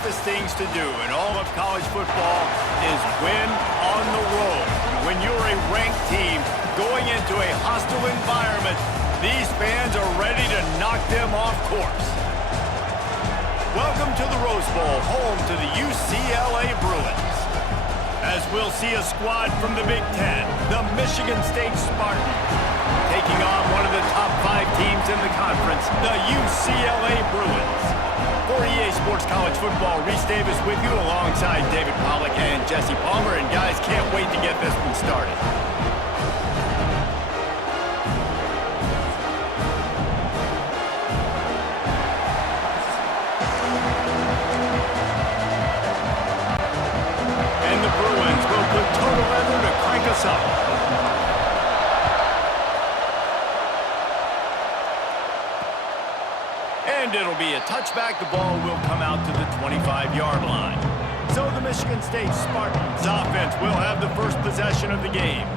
toughest things to do in all of college football is win on the road. When you're a ranked team going into a hostile environment, these fans are ready to knock them off course. Welcome to the Rose Bowl, home to the UCLA Bruins. As we'll see a squad from the Big Ten, the Michigan State Spartans, taking on one of the top 5 teams in the conference, the UCLA Bruins. For EA Sports College Football, Reese Davis with you alongside David Pollack and Jesse Palmer. And guys, can't wait to get this one started. And the Bruins will put total leather to crank us up. And it'll be a touchback. The ball will come out to the 25-yard line. So the Michigan State Spartans offense will have the first possession of the game.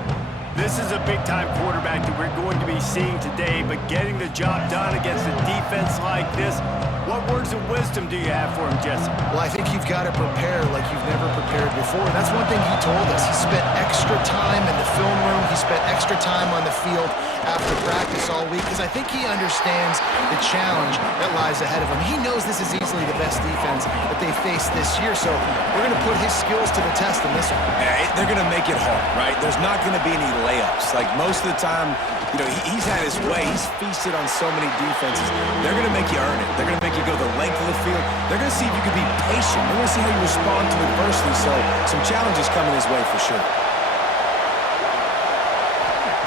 This is a big-time quarterback that we're going to be seeing today, but getting the job done against a defense like this, what words of wisdom do you have for him, Jesse? Well, I think you've got to prepare like you've never prepared before. That's one thing he told us. He spent extra time in the film room. He spent extra time on the field after practice all week because I think he understands the challenge that lies ahead of him. He knows this is easily the best defense that they faced this year, so we're going to put his skills to the test in this one. Yeah, they're going to make it hard, right? There's not going to be any layups. Like most of the time, you know, he's had his way. He's feasted on so many defenses. They're going to make you earn it. They're going to make you go the length of the field. They're going to see if you can be patient. They're going to see how you respond to adversity. So some challenges coming his way for sure.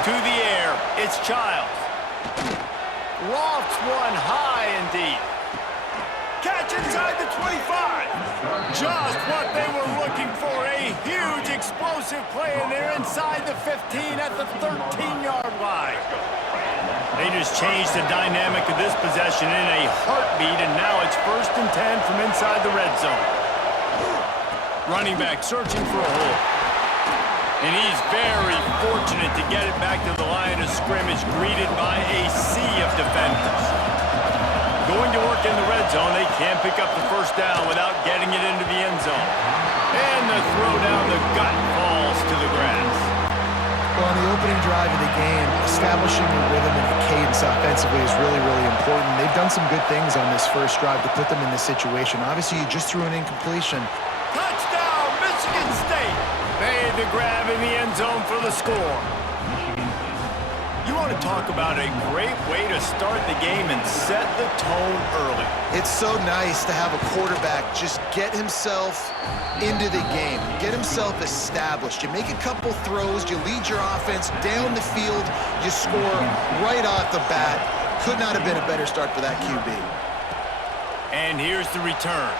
To the air, it's Childs. Lofts one high and deep. Catch inside the 25. Just what they were looking for. A huge explosive play, and they're inside the 15 at the 13-yard line. They just changed the dynamic of this possession in a heartbeat, and now it's 1st and 10 from inside the red zone. Running back searching for a hole. And he's very fortunate to get it back to the line of scrimmage, greeted by a sea of defenders. Going to work in the red zone, they can't pick up the first down without getting it into the end zone. And the throw down the gut falls to the grass. Well, on the opening drive of the game, establishing a rhythm and a cadence offensively is really, really important. They've done some good things on this first drive to put them in this situation. Obviously, you just threw an incompletion. Touchdown, Michigan State! Made the grab in the end zone for the score. You want to talk about a great way to start the game and set the tone early. It's so nice to have a quarterback just get himself into the game, get himself established. You make a couple throws, you lead your offense down the field, you score right off the bat. Could not have been a better start for that QB. And here's the return.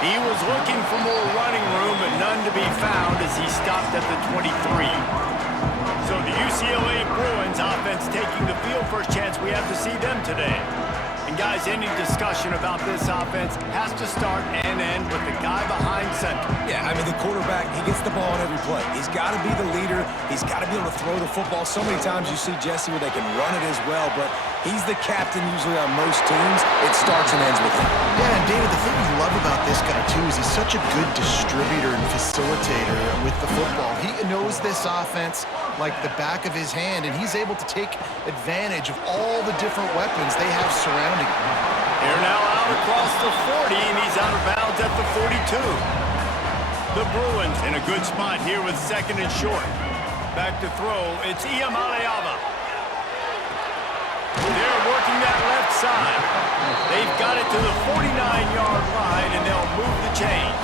He was looking for more running room, but none to be found as he stopped at the 23. So the UCLA Bruins offense taking the field. First chance we have to see them today. And guys, any discussion about this offense has to start and end with the guy behind center. Yeah, I mean, the quarterback, he gets the ball on every play. He's got to be the leader. He's got to be able to throw the football. So many times you see Jesse where they can run it as well, but he's the captain usually on most teams. It starts and ends with him. Yeah, and David, the thing you love about this guy, too, is he's such a good distributor and facilitator with the football. He knows this offense like the back of his hand, and he's able to take advantage of all the different weapons they have surrounding him. They're now out across the 40, and he's out of bounds at the 42. The Bruins in a good spot here with 2nd and short. Back to throw, it's Iamaleava. They're working that left side. They've got it to the 49-yard line, and they'll move the chains.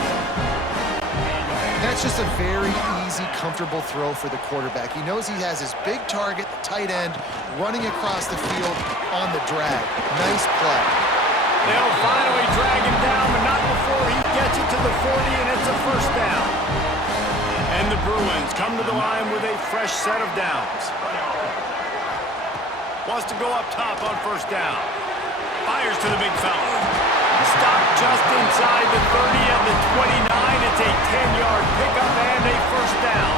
That's just a very easy, comfortable throw for the quarterback. He knows he has his big target, the tight end, running across the field on the drag. Nice play. They'll finally drag him down, but not before he gets it to the 40, and it's a first down. And the Bruins come to the line with a fresh set of downs. Wants to go up top on first down. Fires to the big fella. Stopped just inside the 30 and the 29. It's a 10-yard pickup and a first down.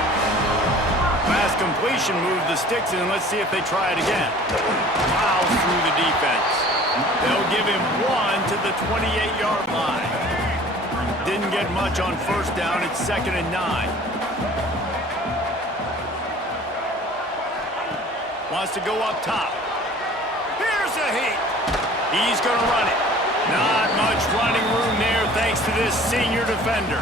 Pass completion moved the sticks in. Let's see if they try it again. Fouls through the defense. They'll give him 1 to the 28-yard line. Didn't get much on first down. It's 2nd and 9. Wants to go up top. Here's a heat. He's going to run it. Not much running room there thanks to this senior defender.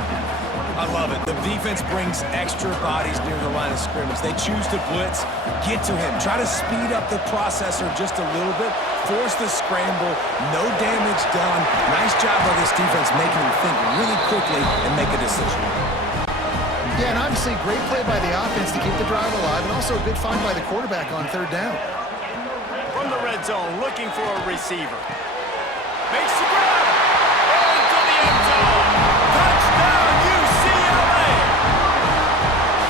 I love it. The defense brings extra bodies near the line of scrimmage. They choose to blitz, get to him, try to speed up the processor just a little bit, force the scramble, no damage done. Nice job by this defense making him think really quickly and make a decision. Yeah, and obviously great play by the offense to keep the drive alive, and also a good find by the quarterback on 3rd down. From the red zone, looking for a receiver. Makes the grab. Into the end zone. Touchdown, UCLA.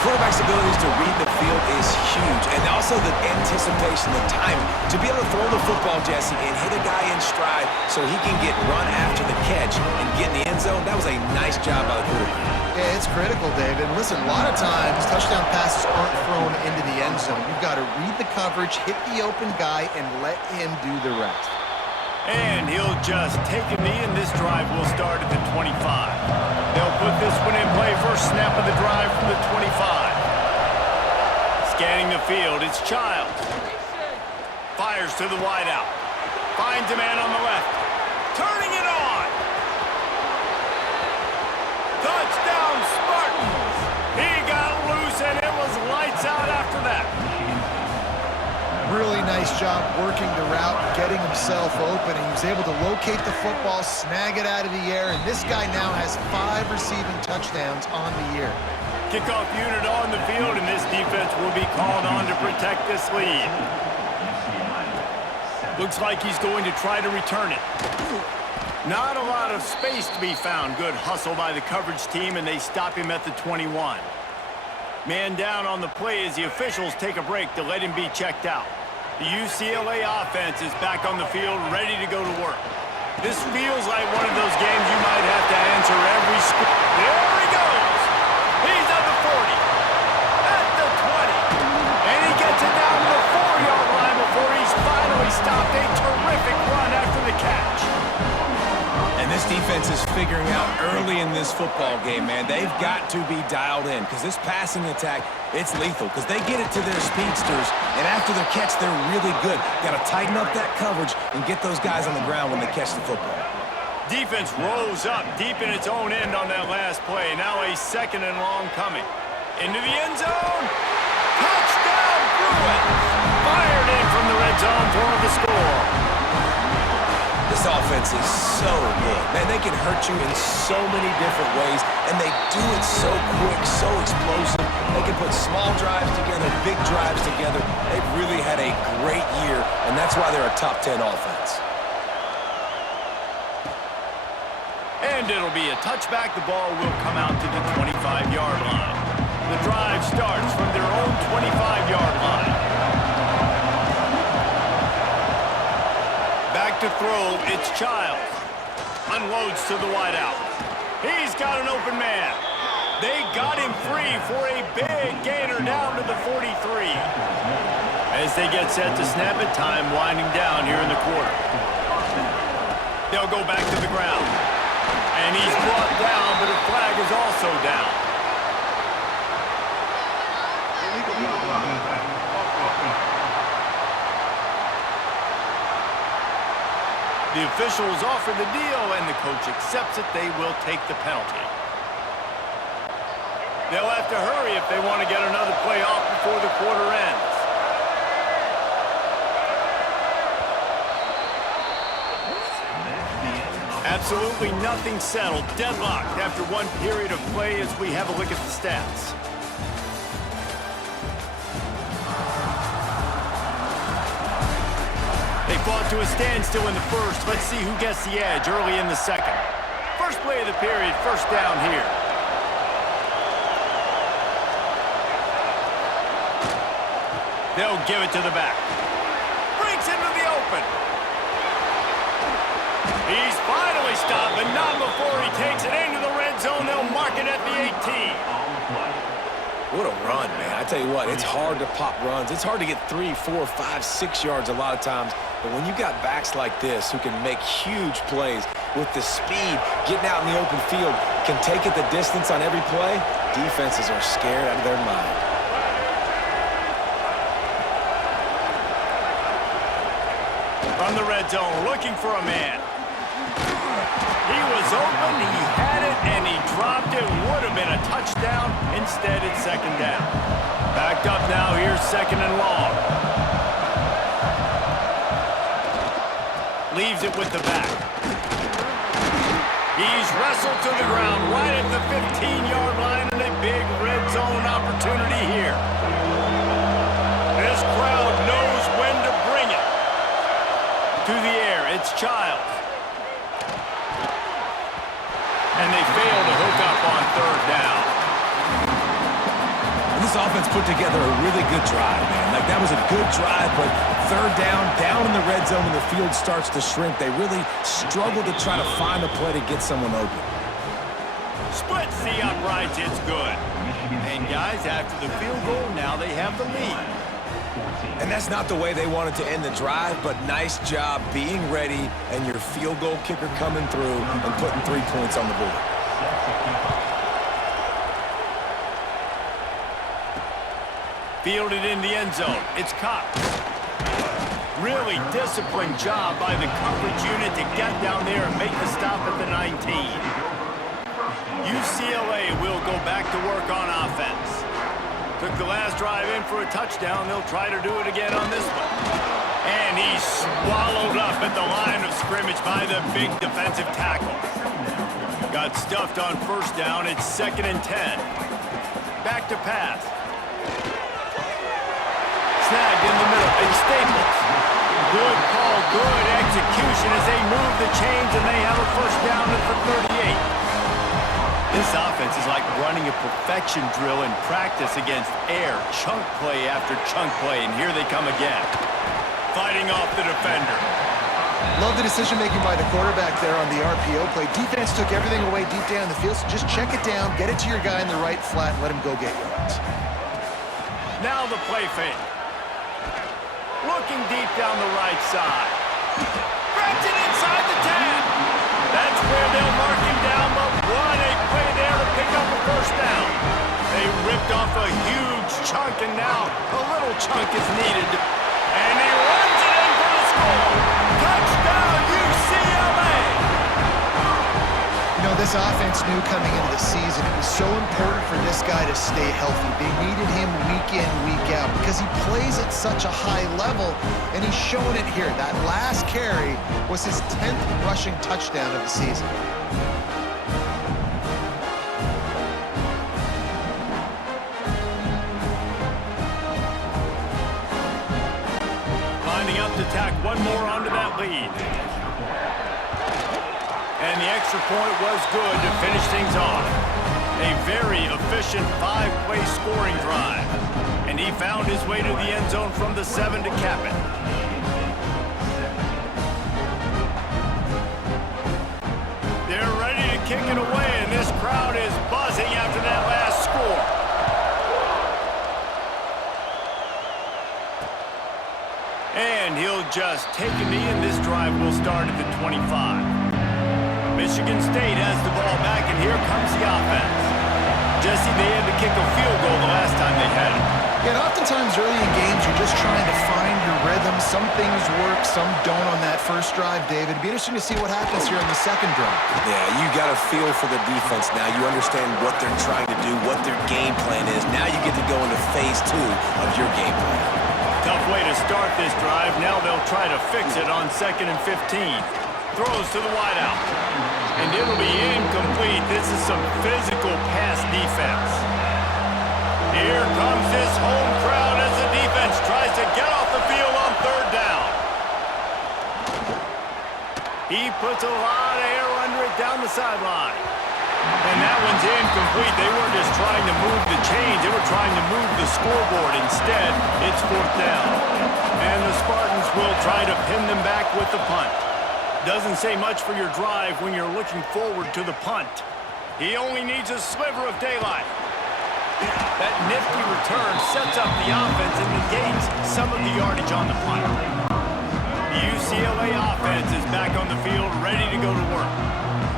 Quarterback's abilities to read the field is huge, and also the anticipation, the timing. To be able to throw the football, Jesse, and hit a guy in stride so he can get run after the catch and get in the end zone, that was a nice job by the quarterback. Yeah, it's critical, David. And listen, a lot of times touchdown passes aren't thrown into the end zone. You've got to read the coverage, hit the open guy, and let him do the rest. And he'll just take a knee, and this drive will start at the 25. They'll put this one in play. First snap of the drive from the 25. Scanning the field, it's Childs. Fires to the wideout. Finds a man on the left. Turning it on. Touchdown, Spartans. He got loose, and it was lights out after that. Really nice job working the route, getting himself open, and he was able to locate the football, snag it out of the air, and this guy now has 5 receiving touchdowns on the year. Kickoff unit on the field, and this defense will be called on to protect this lead. Looks like he's going to try to return it. Not a lot of space to be found. Good hustle by the coverage team, and they stop him at the 21. Man down on the play as the officials take a break to let him be checked out. The UCLA offense is back on the field, ready to go to work. This feels like one of those games you might have to answer every score. There he goes. He's at the 40, at the 20, and he gets it down to the 4-yard line before he's finally stopped. A terrific run after the catch. And this defense is figuring out early in this football game, man. They've got to be dialed in because this passing attack, it's lethal because they get it to their speedsters, and after the catch, they're really good. Got to tighten up that coverage and get those guys on the ground when they catch the football. Defense rose up deep in its own end on that last play. Now a 2nd and long coming. Into the end zone. Touchdown, Bruins. Fired in from the red zone for the score. This offense is so good. Man, they can hurt you in so many different ways, and they do it so quick, so explosive. They can put small drives together, big drives together. They've really had a great year, and that's why they're a top 10 offense. And it'll be a touchback. The ball will come out to the 25-yard line. The drive starts from their own 25-yard line. To throw, it's Childs. Unloads to the wideout. He's got an open man. They got him free for a big gainer down to the 43. As they get set to snap it, time winding down here in the quarter. They'll go back to the ground. And he's brought down, but a flag is also down. The officials offer the deal, and the coach accepts it. They will take the penalty. They'll have to hurry if they want to get another play off before the quarter ends. Absolutely nothing settled. Deadlocked after one period of play as we have a look at the stats. They fought to a standstill in the first. Let's see who gets the edge early in the second. First play of the period, first down here. They'll give it to the back. Breaks into the open. He's finally stopped, but not before he takes it into the red zone. They'll mark it at the 18. What a run, man. I tell you what, it's hard to pop runs. It's hard to get 3, 4, 5, 6 yards a lot of times. But when you got backs like this who can make huge plays with the speed, getting out in the open field, can take it the distance on every play, defenses are scared out of their mind. From the red zone, looking for a man. He was open, he had it, and he dropped it. Would have been a touchdown. Instead, it's second down. Backed up now, here's second and long. Leaves it with the back. He's wrestled to the ground right at the 15-yard line, and a big red zone opportunity here. This crowd knows when to bring it. To the air, it's Childs. And they fail to hook up on third down. And this offense put together a really good drive, man. Like, that was a good drive, but third down in the red zone when the field starts to shrink, they really struggle to try to find a play to get someone open. Splits the uprights, it's good. And guys, after the field goal, now they have the lead. And that's not the way they wanted to end the drive, but nice job being ready and your field goal kicker coming through and putting 3 points on the board. Fielded in the end zone. It's Cox. Really disciplined job by the coverage unit to get down there and make the stop at the 19. UCLA will go back to work on offense. Took the last drive in for a touchdown. They'll try to do it again on this one. And he's swallowed up at the line of scrimmage by the big defensive tackle. Got stuffed on first down. It's 2nd and 10. Back to pass. Snagged in the middle. It's Staples. Good call, good execution as they move the chains, and they have a first down at the 38. This offense is like running a perfection drill in practice against air, chunk play after chunk play, and here they come again. Fighting off the defender. Love the decision-making by the quarterback there on the RPO play. Defense took everything away deep down the field, so just check it down, get it to your guy in the right flat, and let him go get yards. Now the play fake. Looking deep down the right side. Grabs it inside the 10. That's where they'll mark him down, but what a play there to pick up a first down. They ripped off a huge chunk, and now a little chunk is needed. And he runs it in for the score. Touchdown, UCLA! You know, this offense knew coming into the season it was so important for this guy to stay healthy. They needed him week in, week out because he plays at such a high level, and he's showing it here. That last carry was his 10th rushing touchdown of the season. Lining up to tack one more onto that lead. And the extra point was good to finish things off. A very efficient 5-play scoring drive. And he found his way to the end zone from the 7 to cap it. They're ready to kick it away, and this crowd is buzzing after that last score. And he'll just take a knee, and this drive will start at the 25. Michigan State has the ball back, and here comes the offense. Jesse, they had to kick a field goal the last time they had it. Yeah, and oftentimes early in games, you're just trying to find your rhythm. Some things work, some don't on that first drive, David. It'd be interesting to see what happens here in the second drive. Yeah, you got a feel for the defense now. You understand what they're trying to do, what their game plan is. Now you get to go into phase 2 of your game plan. Tough way to start this drive. Now they'll try to fix it on 2nd and 15. Throws to the wideout. And it'll be incomplete. This is some physical pass defense. Here comes this home crowd as the defense tries to get off the field on third down. He puts a lot of air under it down the sideline. And that one's incomplete. They weren't just trying to move the chains. They were trying to move the scoreboard. Instead, it's fourth down. And the Spartans will try to pin them back with the punt. Doesn't say much for your drive when you're looking forward to the punt. He only needs a sliver of daylight. That nifty return sets up the offense and negates some of the yardage on the punt. The UCLA offense is back on the field, ready to go to work.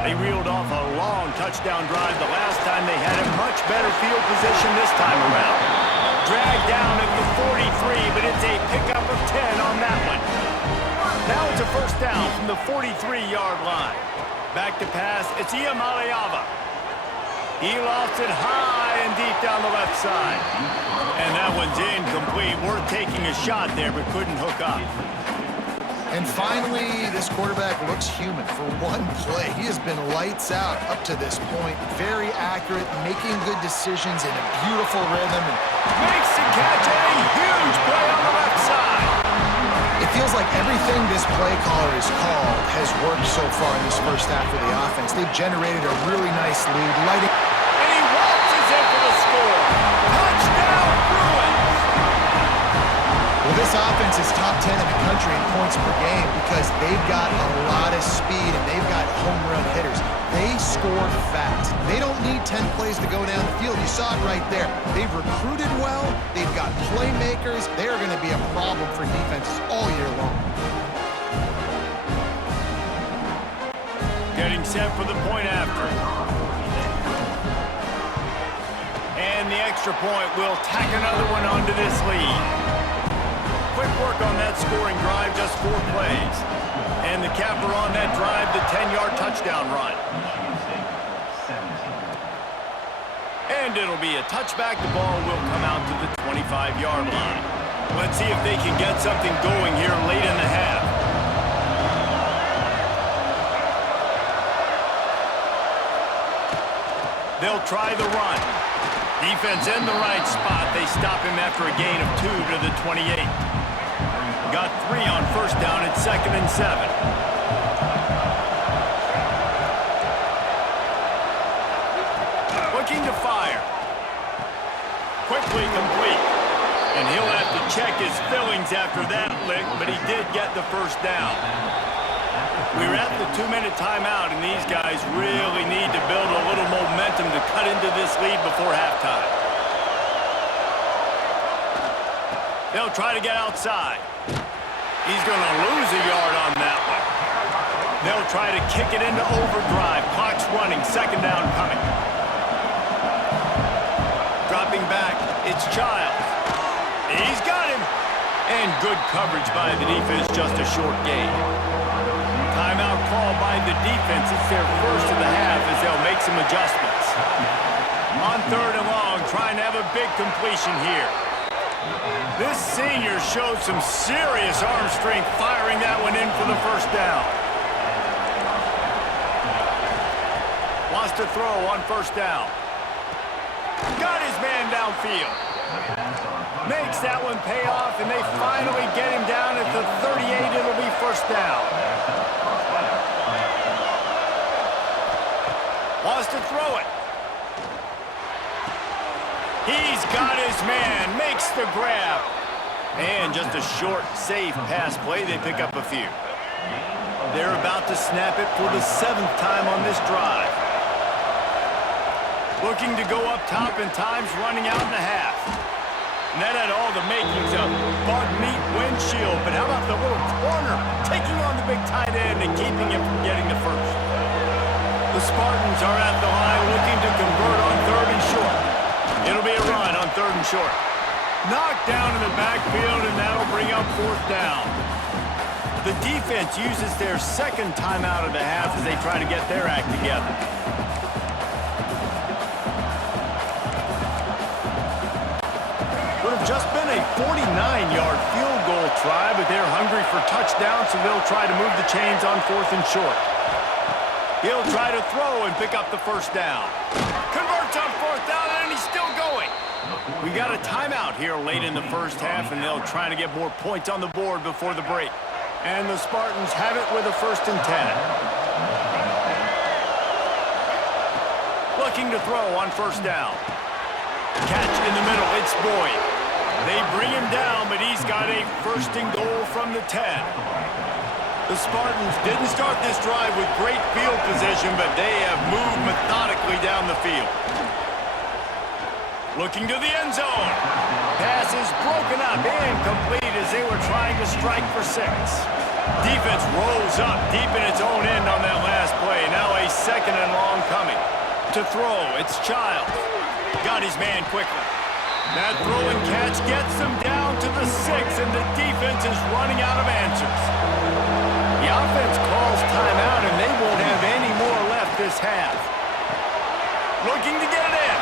They reeled off a long touchdown drive the last time. They had a much better field position this time around. Dragged down at the 43, but it's a pickup of 10 on that one. Now it's a first down from the 43-yard line. Back to pass, it's Iamaleava. He lost it high and deep down the left side. And that one's incomplete. Worth taking a shot there, but couldn't hook up. And finally, this quarterback looks human for one play. He has been lights out up to this point. Very accurate, making good decisions in a beautiful rhythm. Makes the catch, and a huge play on the left side. It feels like everything this play caller has called has worked so far in this first half of the offense. They've generated a really nice lead. And he waltzes in for the score. Touchdown, Bruins! Well, this offense is top 10 in the country in points per game because they've got a lot of speed and they've got home run hitters. They score fast. They don't need 10 plays to go down the field. You saw it right there. They've recruited well. They've got playmakers. They're going to be a problem for defenses all year long. Getting set for the point after. And the extra point will tack another one onto this lead. Quick work on that scoring drive, just 4 plays. And the capper on that drive, the 10-yard touchdown run. And it'll be a touchback. The ball will come out to the 25-yard line. Let's see if they can get something going here late in the half. They'll try the run. Defense in the right spot. They stop him after a gain of 2 to the 28. Got 3 on first down at 2nd and 7. Looking to fire. Quickly complete. And he'll have to check his fillings after that lick, but he did get the first down. We're at the 2-minute timeout, and these guys really need to build a little momentum to cut into this lead before halftime. They'll try to get outside. He's going to lose a yard on that one. They'll try to kick it into overdrive. Clock's running. 2nd down coming. Dropping back, it's Childs. He's got him. And good coverage by the defense, just a short gain. Timeout called by the defense. It's their first of the half as they'll make some adjustments. On 3rd and long, trying to have a big completion here. This senior showed some serious arm strength firing that one in for the first down. Wants to throw on first down. Got his man downfield. Makes that one pay off, and they finally get him down at the 38. It'll be first down. Wants to throw it. He's got his man. Makes the grab. And just a short, safe pass play. They pick up a few. They're about to snap it for the 7th time on this drive. Looking to go up top, and time's running out in the half. And that had all the makings of bug meat windshield. But how about the little corner taking on the big tight end and keeping him from getting the first? The Spartans are at the line looking to convert on 3rd and short. It'll be a run on 3rd and short. Knocked down in the backfield, and that'll bring up 4th down. The defense uses their 2nd timeout of the half as they try to get their act together. Would have just been a 49-yard field goal try, but they're hungry for touchdowns, so they'll try to move the chains on 4th and short. He'll try to throw and pick up the first down. Converts on 4th down, and he's still going. We got a timeout here late in the first half, and they'll try to get more points on the board before the break. And the Spartans have it with a 1st and 10. Looking to throw on first down. Catch in the middle, it's Boyd. They bring him down, but he's got a 1st and goal from the 10. The Spartans didn't start this drive with great field position, but they have moved methodically down the field. Looking to the end zone. Pass is broken up and complete as they were trying to strike for 6. Defense rolls up deep in its own end on that last play. Now a second and long coming. To throw, it's Childs. Got his man quickly. That throw and catch gets them down to the 6, and the defense is running out of answers. The offense calls timeout, and they won't have any more left this half. Looking to get it in.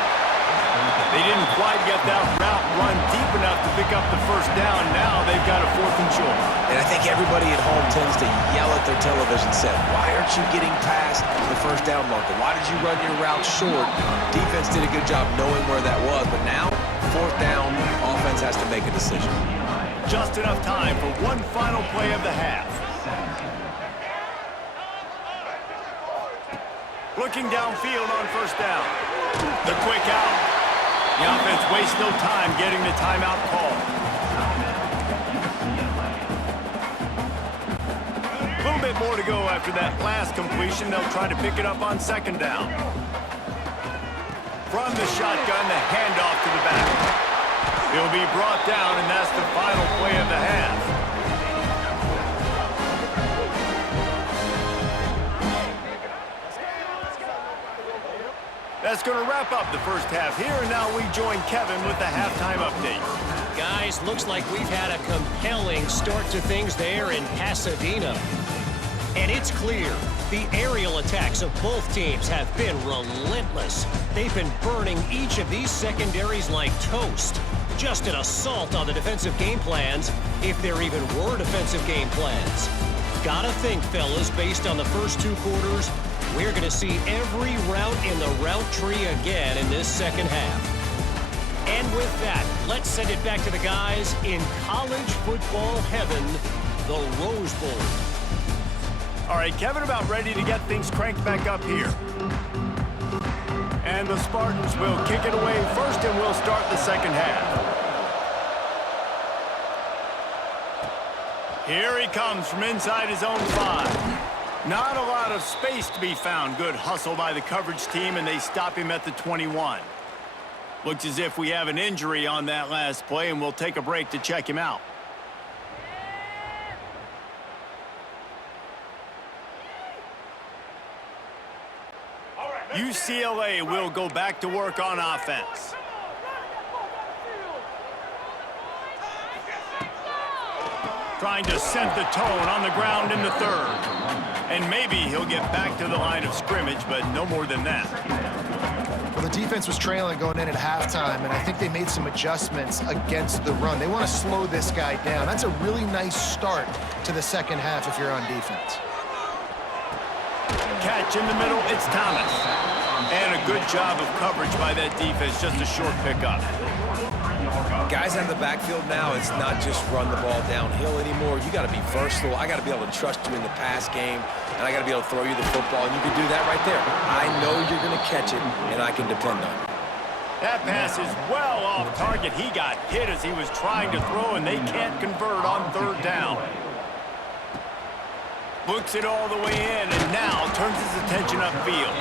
They didn't quite get that route run deep enough to pick up the first down. Now they've got a 4th and short. And I think everybody at home tends to yell at their television set, why aren't you getting past the first down marker? Why did you run your route short? Defense did a good job knowing where that was, but now, 4th down, offense has to make a decision. Just enough time for one final play of the half. Looking downfield on first down. The quick out. The offense wastes no time getting the timeout call. A little bit more to go after that last completion. They'll try to pick it up on second down. From the shotgun, the handoff to the back. He'll be brought down, and that's the final play of the half. That's going to wrap up the first half here, and now we join Kevin with the halftime update. Guys, looks like we've had a compelling start to things there in Pasadena. And it's clear, the aerial attacks of both teams have been relentless. They've been burning each of these secondaries like toast. Just an assault on the defensive game plans, if there even were defensive game plans. Gotta think, fellas, based on the first 2 quarters, we're going to see every route in the route tree again in this second half. And with that, let's send it back to the guys in college football heaven, the Rose Bowl. All right, Kevin, about ready to get things cranked back up here. And the Spartans will kick it away first, and we'll start the second half. Here he comes from inside his own 5. Not a lot of space to be found. Good hustle by the coverage team, and they stop him at the 21. Looks as if we have an injury on that last play, and we'll take a break to check him out. UCLA will go back to work on offense. Trying to set the tone on the ground in the 3rd. And maybe he'll get back to the line of scrimmage, but no more than that. Well, the defense was trailing going in at halftime, and I think they made some adjustments against the run. They want to slow this guy down. That's a really nice start to the second half if you're on defense. Catch in the middle, it's Thomas. And a good job of coverage by that defense, just a short pickup. Guys out of the backfield now, it's not just run the ball downhill anymore. You got to be versatile. I got to be able to trust you in the pass game, and I got to be able to throw you the football, and you can do that right there. I know you're going to catch it, and I can depend on it. That pass is well off target. He got hit as he was trying to throw, and they can't convert on 3rd down. Looks it all the way in, and now turns his attention upfield.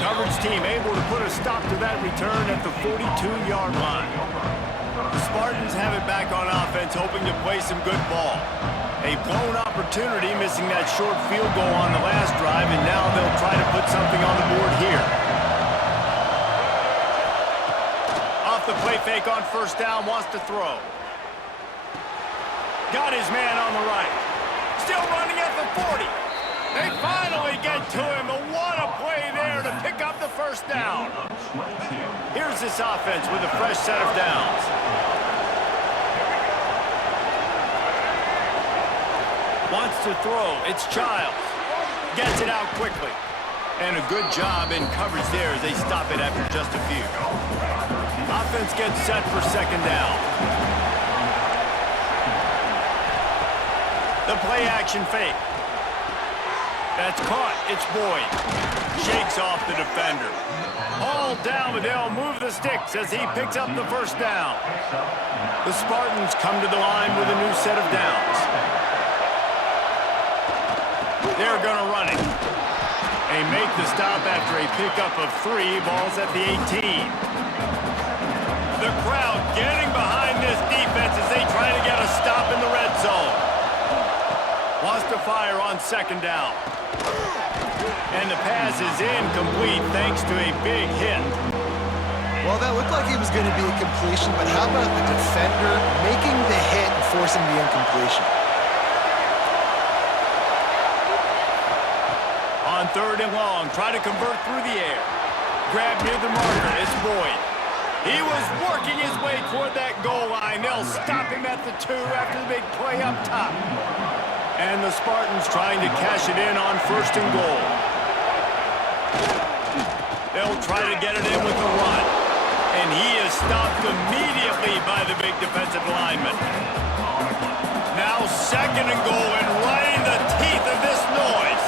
Coverage team able to put a stop to that return at the 42-yard line. The Spartans have it back on offense, hoping to play some good ball. A blown opportunity, missing that short field goal on the last drive, and now they'll try to put something on the board here. Off the play fake on first down, wants to throw. Got his man on the right. Still running at the 40. They finally get to him, but what a play there to pick up the first down. Here's this offense with a fresh set of downs. Wants to throw, it's Childs. Gets it out quickly. And a good job in coverage there as they stop it after just a few. Offense gets set for second down. The play action fake. That's caught. It's Boyd. Shakes off the defender. All down, but they'll move the sticks as he picks up the first down. The Spartans come to the line with a new set of downs. They're going to run it. They make the stop after a pickup of 3. Ball's at the 18. The crowd getting behind this defense as they try to get a stop in the red zone. Wants to fire on second down. And the pass is incomplete thanks to a big hit. Well, that looked like it was going to be a completion, but how about the defender making the hit and forcing the incompletion? On third and long, try to convert through the air. Grab near the marker, it's Boyd. He was working his way toward that goal line. They'll stop him at the 2 after the big play up top. And the Spartans trying to cash it in on first and goal. They'll try to get it in with the run. And he is stopped immediately by the big defensive lineman. Now second and goal, and right in the teeth of this noise.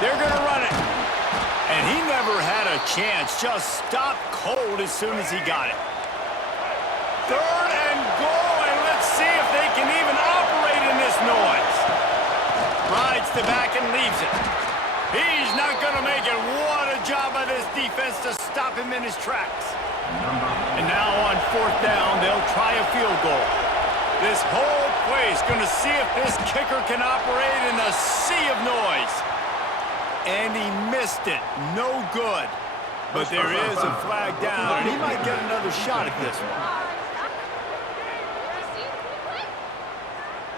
They're going to run it. And he never had a chance. Just stopped cold as soon as he got it. Third and goal, and let's see if they can even operate in this noise. Rides the back and leaves it. He's not going to make it. What a job by this defense to stop him in his tracks. And now on fourth down, they'll try a field goal. This whole play is going to see if this kicker can operate in the sea of noise. And he missed it. No good. But there is a flag down, and he might get another shot at this one.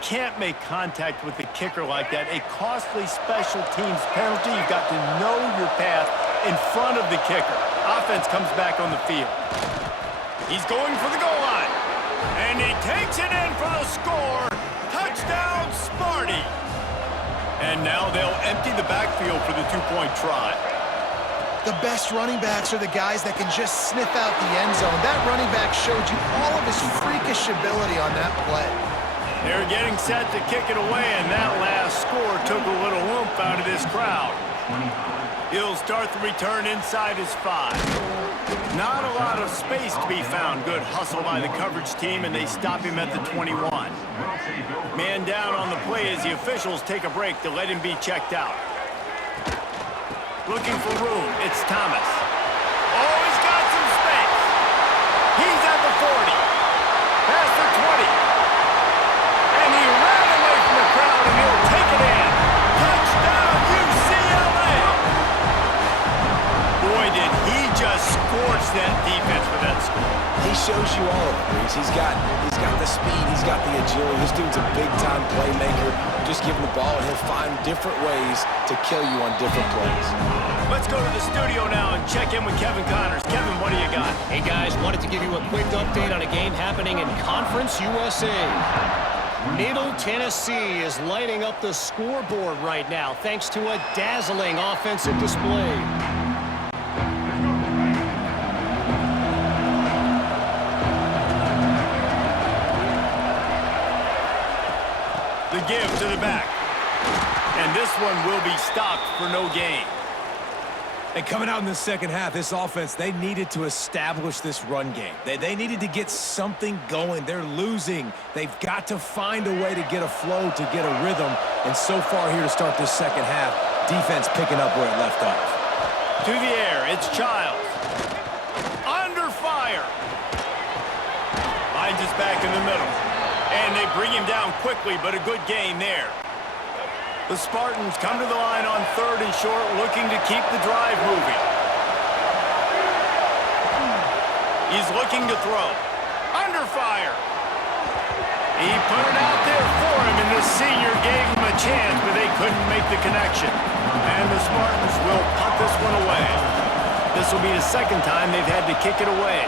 Can't make contact with the kicker like that. A costly special teams penalty. You've got to know your path in front of the kicker. Offense comes back on the field. He's going for the goal line. And he takes it in for the score. Touchdown, Sparty. And now they'll empty the backfield for the two-point try. The best running backs are the guys that can just sniff out the end zone. That running back showed you all of his freakish ability on that play. They're getting set to kick it away, and that last score took a little oomph out of this crowd. He'll start the return inside his 5. Not a lot of space to be found. Good hustle by the coverage team, and they stop him at the 21. Man down on the play as the officials take a break to let him be checked out. Looking for room, it's Thomas. Oh, he's got some space. He's at the 40. Past the 20. And he ran away from the crowd, and he'll take it in. Touchdown, UCLA! Boy, did he just scorch that defense for that score. He shows you all of it, Reese. He's got the speed, he's got the agility. This dude's a big-time playmaker. Just give him the ball, and he'll find different ways to kill you on different plays. Let's go to the studio now and check in with Kevin Connors. Kevin, what do you got? Hey, guys, wanted to give you a quick update on a game happening in Conference USA. Middle Tennessee is lighting up the scoreboard right now thanks to a dazzling offensive display. The give to the back. And this one will be stopped for no gain. And coming out in the second half, this offense, they needed to establish this run game. They needed to get something going. They're losing. They've got to find a way to get a flow, to get a rhythm. And so far here to start this second half, defense picking up where it left off. To the air, it's Childs. Under fire. Finds his back in the middle. And they bring him down quickly, but a good gain there. The Spartans come to the line on third and short, looking to keep the drive moving. He's looking to throw. Under fire. He put it out there for him, and the senior gave him a chance, but they couldn't make the connection. And the Spartans will punt this one away. This will be the second time they've had to kick it away.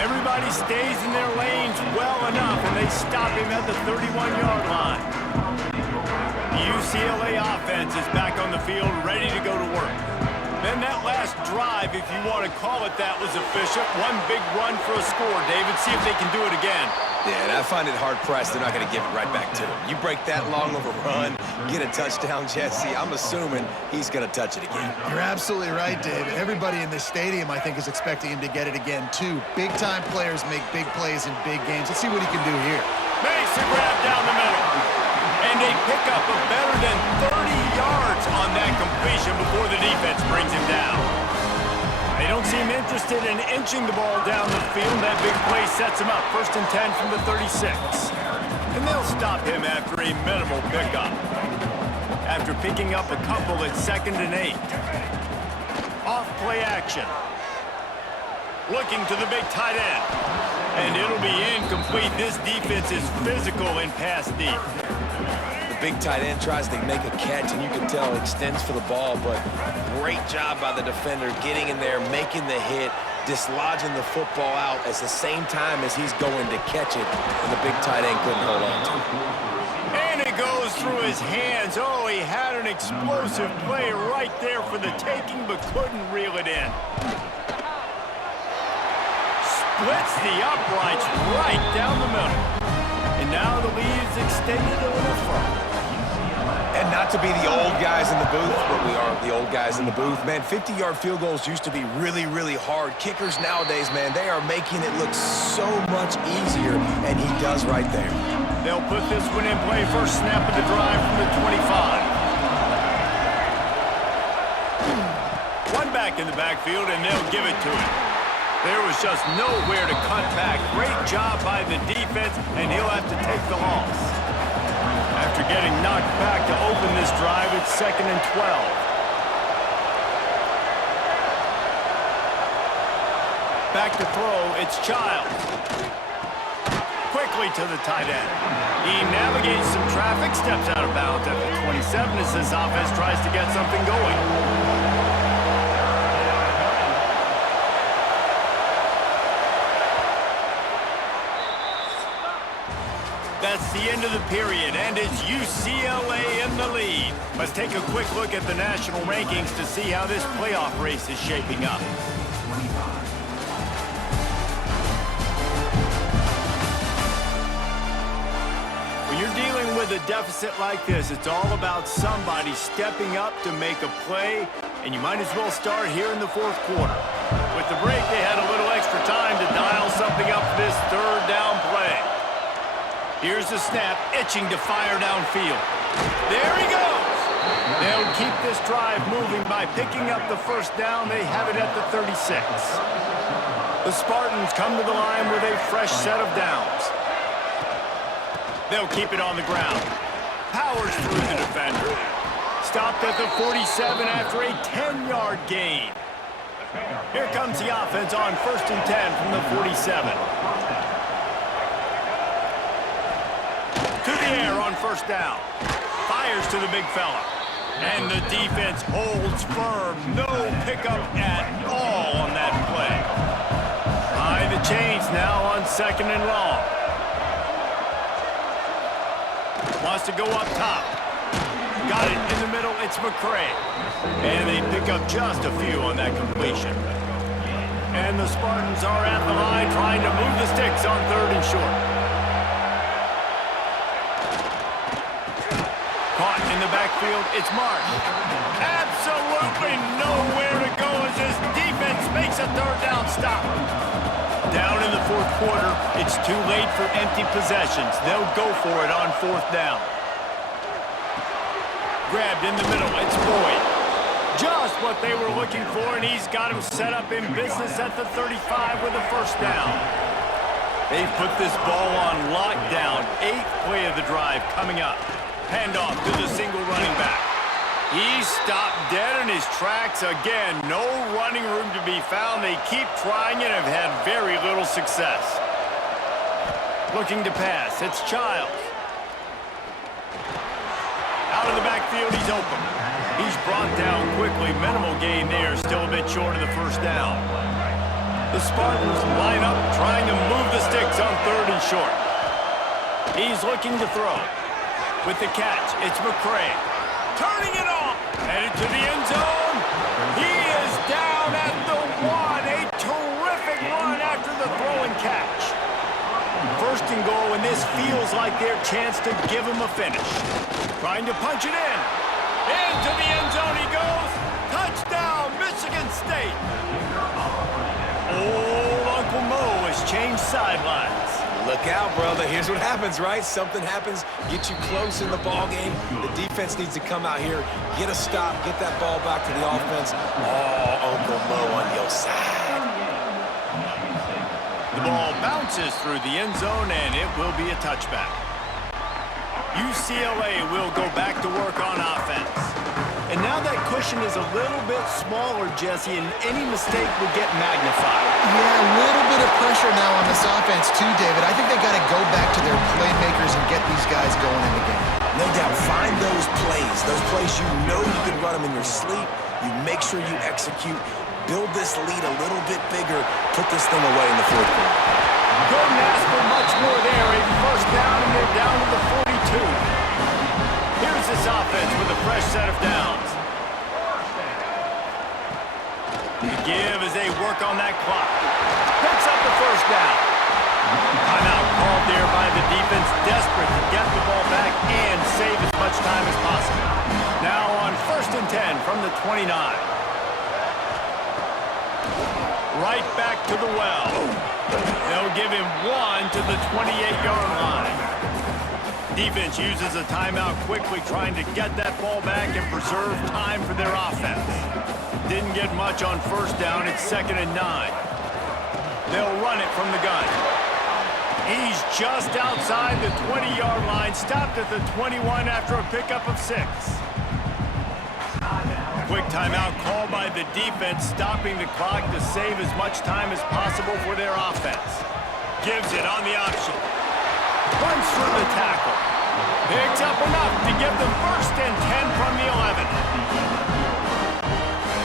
Everybody stays in their lanes well enough, and they stop him at the 31-yard line. The UCLA offense is back on the field, ready to go to work. Then that last drive, if you want to call it that, was efficient. One big run for a score, David. See if they can do it again. Yeah, and I find it hard-pressed they're not going to give it right back to him. You break that long of a run, get a touchdown, Jesse, I'm assuming he's going to touch it again. You're absolutely right, David. Everybody in this stadium, I think, is expecting him to get it again, too. Big-time players make big plays in big games. Let's see what he can do here. Makes a grab down the middle. And they pick up a better than 30 yards on that completion before the defense brings him down. They don't seem interested in inching the ball down the field. That big play sets him up. 1st and 10 from the 36. And they'll stop him after a minimal pickup. After picking up a couple at 2nd and 8. Off play action. Looking to the big tight end. And it'll be incomplete. This defense is physical in pass deep. The big tight end tries to make a catch, and you can tell extends for the ball, but great job by the defender getting in there, making the hit, dislodging the football out at the same time as he's going to catch it, and the big tight end couldn't hold on to it. And it goes through his hands. Oh, he had an explosive play right there for the taking, but couldn't reel it in. Splits the uprights right down the middle. And now the lead's extended a little further. And not to be the old guys in the booth, but we are the old guys in the booth. Man, 50-yard field goals used to be really, really hard. Kickers nowadays, man, they are making it look so much easier, and he does right there. They'll put this one in play. First snap of the drive from the 25. One back in the backfield, and they'll give it to him. There was just nowhere to cut back. Great job by the defense, and he'll have to take the loss. After getting knocked back to open this drive, it's 2nd and 12. Back to throw, it's Childs. Quickly to the tight end. He navigates some traffic, steps out of bounds at the 27 as this offense tries to get something going. That's the end of the period, and it's UCLA in the lead. Let's take a quick look at the national rankings to see how this playoff race is shaping up. When you're dealing with a deficit like this, it's all about somebody stepping up to make a play, and you might as well start here in the 4th quarter. With the break, they had a little extra time to dial something up for this 3rd down play. Here's the snap, itching to fire downfield. There he goes! They'll keep this drive moving by picking up the 1st down. They have it at the 36. The Spartans come to the line with a fresh set of downs. They'll keep it on the ground. Powers through the defender. Stopped at the 47 after a 10-yard gain. Here comes the offense on 1st and 10 from the 47. To the air on 1st down. Fires to the big fella. And the defense holds firm. No pickup at all on that play. High the chains now on 2nd and long. Wants to go up top. Got it in the middle. It's McCray. And they pick up just a few on that completion. And the Spartans are at the line trying to move the sticks on 3rd and short. Caught in the backfield, it's Marsh. Absolutely nowhere to go as this defense makes a 3rd down stop. Down in the 4th quarter, it's too late for empty possessions. They'll go for it on 4th down. Grabbed in the middle, it's Boyd. Just what they were looking for, and he's got him set up in business at the 35 with the 1st down. They've put this ball on lockdown. 8th play of the drive coming up. Handoff to the single running back. He stopped dead in his tracks again. No running room to be found. They keep trying and have had very little success. Looking to pass. It's Childs. Out of the backfield, he's open. He's brought down quickly. Minimal gain there. Still a bit short of the 1st down. The Spartans line up, trying to move the sticks on 3rd and short. He's looking to throw. With the catch, it's McCray. Turning it off. Headed to the end zone. He is down at the 1. A terrific run after the throw and catch. 1st and goal, and this feels like their chance to give him a finish. Trying to punch it in. Into the end zone he goes. Touchdown, Michigan State. Old Uncle Mo has changed sidelines. Look out, brother. Here's what happens, right? Something happens, get you close in the ball game. The defense needs to come out here, get a stop, get that ball back to the offense. Oh, Uncle Mo on your side. The ball bounces through the end zone, and it will be a touchback. UCLA will go back to work on offense. And now that cushion is a little bit smaller, Jesse, and any mistake will get magnified. Yeah, a little bit of pressure now on this offense too, David. I think they got to go back to their playmakers and get these guys going in the game. No doubt, find those plays you know you can run them in your sleep. You make sure you execute. Build this lead a little bit bigger. Put this thing away in the fourth quarter. Couldn't ask for much more there. A first down, and they're down to the 42. Here's this offense with a fresh set of downs. The give as they work on that clock. Picks up the first down. Timeout called there by the defense, desperate to get the ball back and save as much time as possible. Now on 1st and 10 from the 29. Right back to the well. They'll give him one to the 28-yard line. Defense uses a timeout quickly, trying to get that ball back and preserve time for their offense. Didn't get much on first down. It's 2nd and 9. They'll run it from the gun. He's just outside the 20-yard line, stopped at the 21 after a pickup of 6. Quick timeout called by the defense, stopping the clock to save as much time as possible for their offense. Gives it on the option. Runs through the tackle. Picks up enough to give them 1st and 10 from the 11.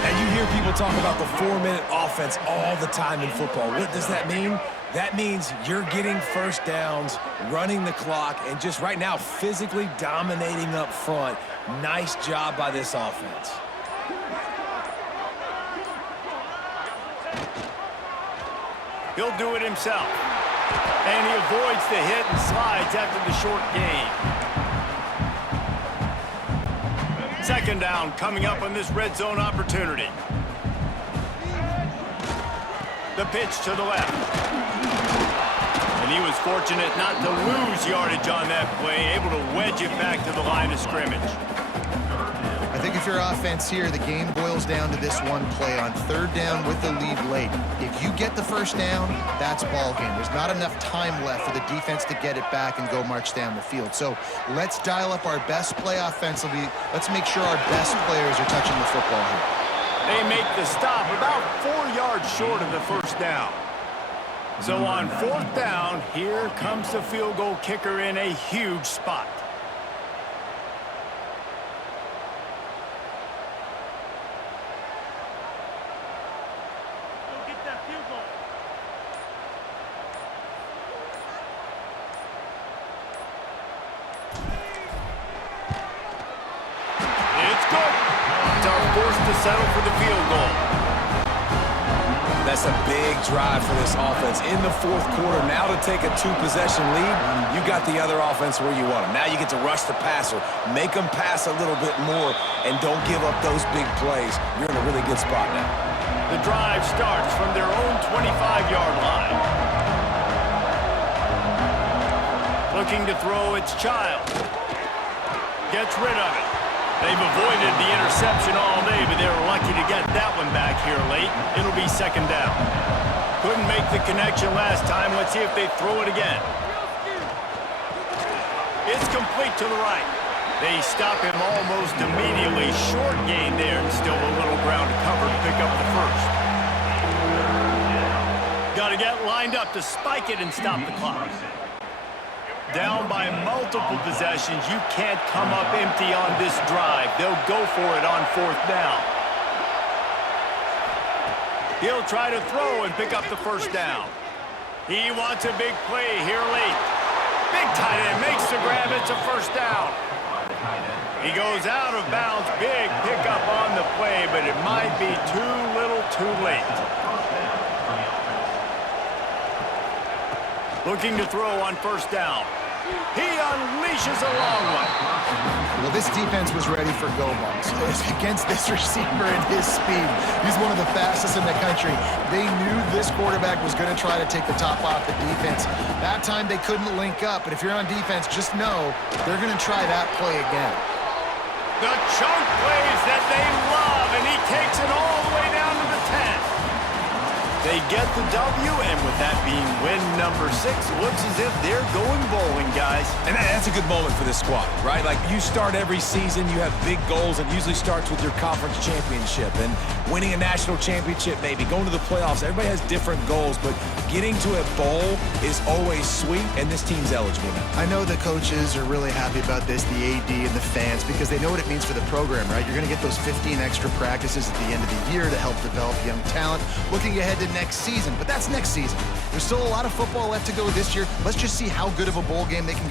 And you hear people talk about the 4-minute offense all the time in football. What does that mean? That means you're getting first downs, running the clock, and just right now physically dominating up front. Nice job by this offense. He'll do it himself. And he avoids the hit and slides after the short gain. 2nd down coming up on this red zone opportunity. The pitch to the left. And he was fortunate not to lose yardage on that play, able to wedge it back to the line of scrimmage. I think if you're offense here, the game boils down to this one play on 3rd down with the lead late. If you get the first down, that's ball game. There's not enough time left for the defense to get it back and go march down the field. So let's dial up our best play offensively. Let's make sure our best players are touching the football here. They make the stop about 4 yards short of the first down. So on 4th down, here comes the field goal kicker in a huge spot. To settle for the field goal. That's a big drive for this offense in the 4th quarter. Now to take a 2-possession lead, you got the other offense where you want them. Now you get to rush the passer, make them pass a little bit more, and don't give up those big plays. You're in a really good spot now. The drive starts from their own 25-yard line. Looking to throw, it's Childs. Gets rid of it. They've avoided the interception all day, but they were lucky to get that one back here late. It'll be 2nd down. Couldn't make the connection last time. Let's see if they throw it again. It's complete to the right. They stop him almost immediately. Short gain there, and still a little ground to cover to pick up the first. Got to get lined up to spike it and stop the clock. Down by multiple possessions, you can't come up empty on this drive. They'll go for it on 4th down. He'll try to throw and pick up the first down. He wants a big play here late. Big tight end makes the grab. It's a first down. He goes out of bounds. Big pickup on the play, but it might be too little too late. Looking to throw on 1st down. He unleashes a long one. Well, this defense was ready for go balls. Against this receiver and his speed. He's one of the fastest in the country. They knew this quarterback was going to try to take the top off the defense. That time they couldn't link up, but if you're on defense, just know they're going to try that play again. The chunk plays that they love, and he takes it all the way down to the 10. They get the W, and with that being win number 6, looks as if they're going bowling, guys. And that's a good moment for this squad, right? Like, you start every season, you have big goals, and usually starts with your conference championship and winning a national championship, maybe going to the playoffs. Everybody has different goals, but getting to a bowl is always sweet, and this team's eligible now. I know the coaches are really happy about this, the AD and the fans, because they know what it means for the program, right? You're going to get those 15 extra practices at the end of the year to help develop young talent. Looking ahead to next season, but that's next season. There's still a lot of football left to go this year. Let's just see how good of a bowl game they can get.